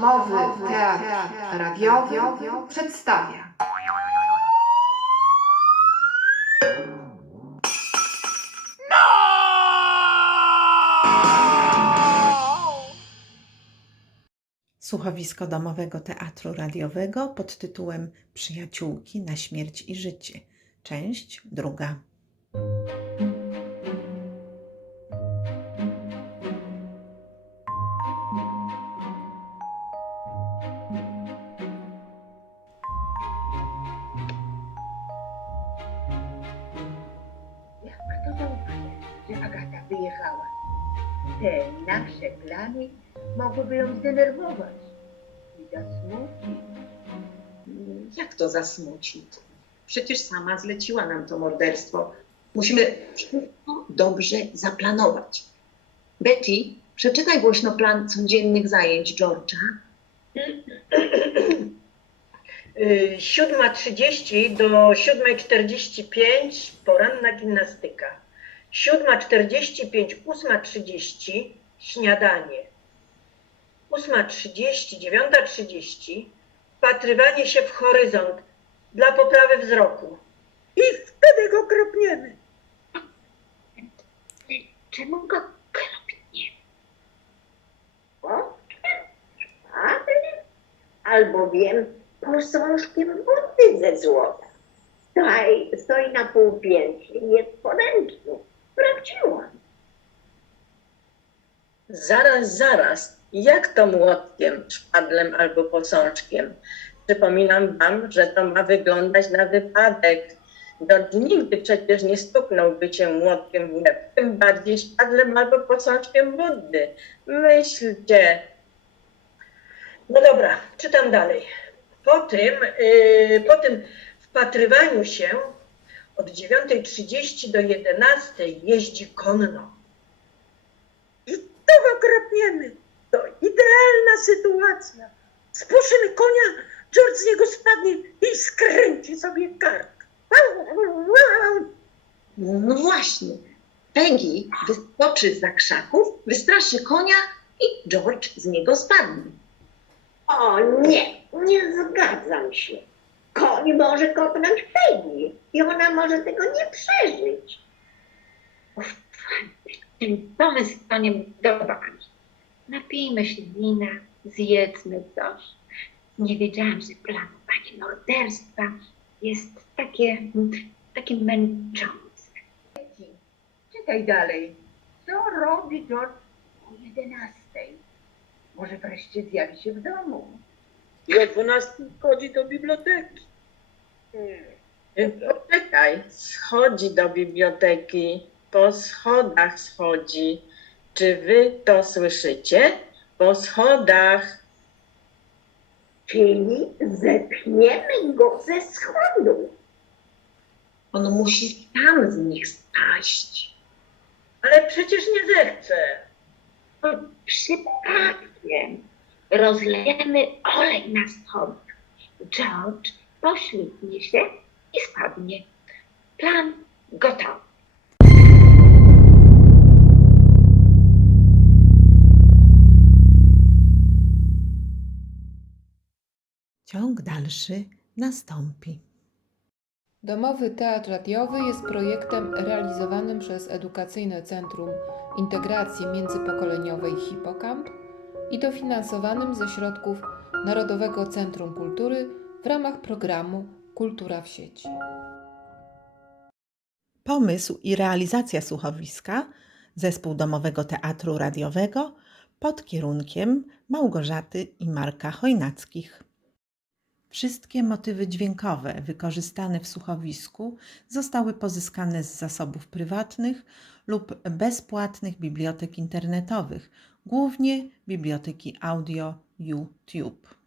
Domowy Teatr Radiowy przedstawia Słuchowisko domowego teatru radiowego pod tytułem Przyjaciółki na śmierć i życie. Część druga. Wyjechała? Te nasze plany mogłyby ją zdenerwować i zasmucić. Jak to zasmucić? Przecież sama zleciła nam to morderstwo. Musimy wszystko dobrze zaplanować. Betty, przeczytaj głośno plan codziennych zajęć George'a. Y, 7.30 do 7.45 poranna gimnastyka. 7.45, 8.30 śniadanie. 8.30, 9.30 wpatrywanie się w horyzont dla poprawy wzroku. I wtedy go kropniemy. Czemu go kropnie? Oczkiem, szpadlem, albo wiem, posążkiem wody ze złota. Stoi, stoi na półpiętrze jest Zaraz, zaraz. Jak to młotkiem, szpadlem albo posążkiem? Przypominam wam, że to ma wyglądać na wypadek. George nigdy przecież nie stuknąłby cię młotkiem w łeb, tym bardziej szpadlem albo posążkiem wody. Myślcie. No dobra, czytam dalej. Po tym, yy, po tym wpatrywaniu się od 9.30 do 11.00 jeździ konno. To. To idealna sytuacja. Spuszymy konia, George z niego spadnie i skręci sobie kark. No właśnie. Peggy wyskoczy za krzaków, wystraszy konia i George z niego spadnie. O nie, nie zgadzam się. Koń może kopnąć Peggy i ona może tego nie przeżyć. Pomysł to nie podoba mi. Napijmy się wina, zjedzmy coś. Nie wiedziałam, że planowanie morderstwa jest takie, takie męczące. Czytaj dalej. Co robi George o 11? Może wreszcie zjawi się w domu. I o 12 wchodzi do biblioteki. Poczekaj, schodzi do biblioteki, po schodach schodzi. Czy wy to słyszycie? Po schodach. Czyli zepchniemy go ze schodu. On musi sam z nich spaść. Ale przecież nie zechce. To przypadkiem rozlejemy olej na schodach. George poślizgnie się i spadnie. Plan gotowy. Dalszy nastąpi. Domowy Teatr Radiowy jest projektem realizowanym przez Edukacyjne Centrum Integracji Międzypokoleniowej Hipokamp i dofinansowanym ze środków Narodowego Centrum Kultury w ramach programu Kultura w sieci. Pomysł i realizacja słuchowiska Zespół Domowego Teatru Radiowego pod kierunkiem Małgorzaty i Marka Chojnackich. Wszystkie motywy dźwiękowe wykorzystane w słuchowisku zostały pozyskane z zasobów prywatnych lub bezpłatnych bibliotek internetowych, głównie biblioteki audio YouTube.